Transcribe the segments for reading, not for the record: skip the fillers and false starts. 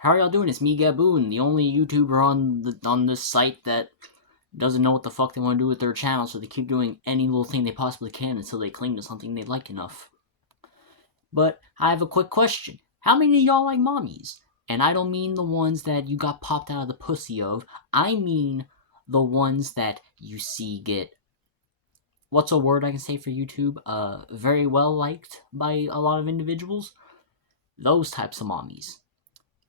How are y'all doing? It's me, Gaboon, the only YouTuber on this site that doesn't know what the fuck they want to do with their channel, so they keep doing any little thing they possibly can until they cling to something they like enough. But I have a quick question. How many of y'all like mommies? And I don't mean the ones that you got popped out of the pussy of. I mean the ones that you see get... What's a word I can say for YouTube? Very well liked by a lot of individuals. Those types of mommies.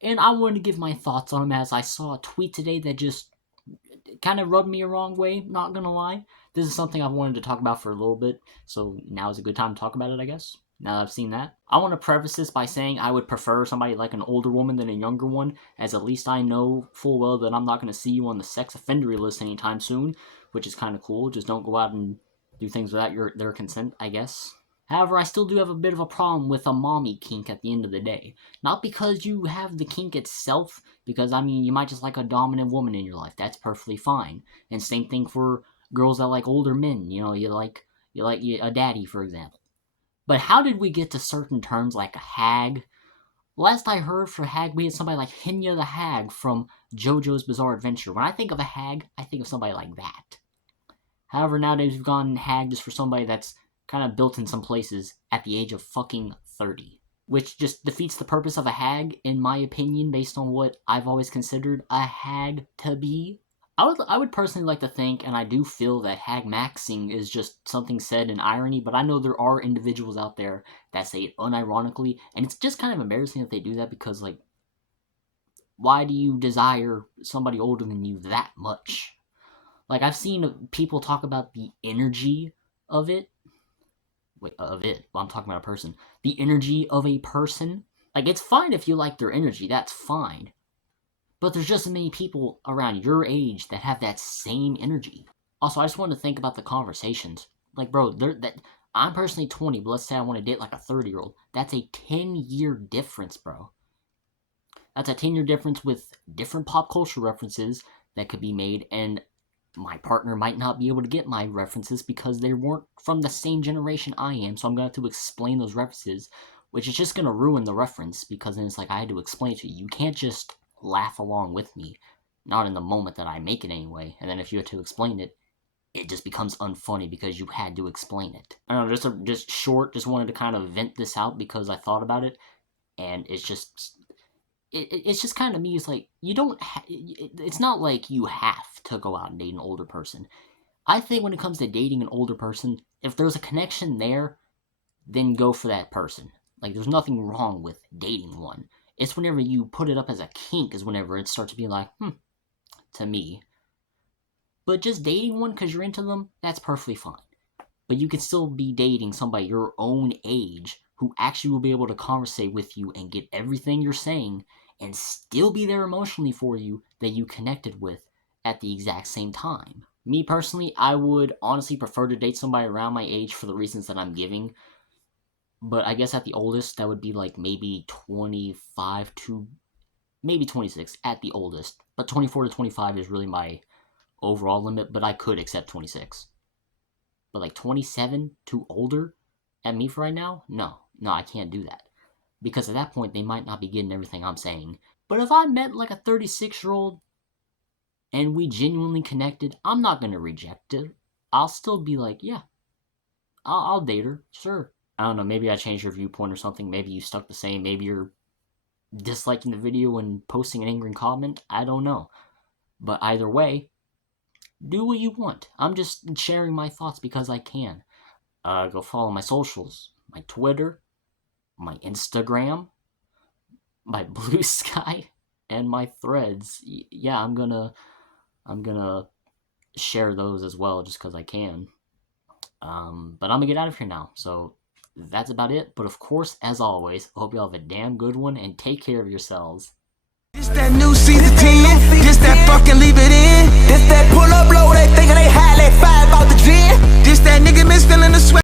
And I wanted to give my thoughts on them as I saw a tweet today that just kind of rubbed me a wrong way, not gonna lie. This is something I've wanted to talk about for a little bit, so now is a good time to talk about it, I guess. Now that I've seen that. I want to preface this by saying I would prefer somebody like an older woman than a younger one, as at least I know full well that I'm not going to see you on the sex offender list anytime soon, which is kind of cool. Just don't go out and do things without their consent, I guess. However, I still do have a bit of a problem with a mommy kink at the end of the day. Not because you have the kink itself, because, I mean, you might just like a dominant woman in your life. That's perfectly fine. And same thing for girls that like older men. You know, you like a daddy, for example. But how did we get to certain terms like a hag? Last I heard, for hag, we had somebody like Hinya the Hag from JoJo's Bizarre Adventure. When I think of a hag, I think of somebody like that. However, nowadays we've gone hag just for somebody that's kind of built in some places at the age of fucking 30. Which just defeats the purpose of a hag, in my opinion, based on what I've always considered a hag to be. I would personally like to think, and I do feel, that hag maxing is just something said in irony, but I know there are individuals out there that say it unironically, and it's just kind of embarrassing that they do that because, like, why do you desire somebody older than you that much? Like, I've seen people talk about the energy of it. Wait, of it. Well, I'm talking about a person. The energy of a person. Like, it's fine if you like their energy, that's fine. But there's just as many people around your age that have that same energy. Also, I just want to think about the conversations. Like, bro, I'm personally 20, but let's say I want to date like a 30-year-old. That's a 10-year difference, bro. That's a 10-year difference with different pop culture references that could be made, and my partner might not be able to get my references because they weren't from the same generation I am, so I'm going to have to explain those references, which is just going to ruin the reference, because then it's like I had to explain it to you. You can't just laugh along with me, not in the moment that I make it anyway, and then if you have to explain it, it just becomes unfunny because you had to explain it. I don't know, just wanted to kind of vent this out because I thought about it, and it's just kind of me. It's like, you don't it's not like you have to go out and date an older person. I think when it comes to dating an older person, if there's a connection there, then go for that person. Like, there's nothing wrong with dating one. It's whenever you put it up as a kink is whenever it starts to be like, to me. But just dating one because you're into them, that's perfectly fine. But you can still be dating somebody your own age who actually will be able to conversate with you and get everything you're saying and still be there emotionally for you that you connected with at the exact same time. Me personally, I would honestly prefer to date somebody around my age for the reasons that I'm giving. But I guess at the oldest, that would be like maybe 25 to maybe 26 at the oldest. But 24 to 25 is really my overall limit, but I could accept 26. But like 27 to older at me for right now? No, I can't do that. Because at that point, they might not be getting everything I'm saying. But if I met like a 36-year-old and we genuinely connected, I'm not going to reject it. I'll still be like, yeah, I'll date her, sure. I don't know, maybe I changed your viewpoint or something. Maybe you stuck the same. Maybe you're disliking the video and posting an angry comment. I don't know. But either way, do what you want. I'm just sharing my thoughts because I can. Go follow my socials. My Twitter, my Instagram, my Blue Sky, and my Threads. Yeah, I'm gonna share those as well just because I can. But I'm gonna get out of here now. So that's about it. But of course, as always, I hope you all have a damn good one and take care of yourselves. This that new season 10, this that fucking leave it in, this that pull up low, they thinking they high, they 5 out the gym, this that nigga miss feeling the sweat.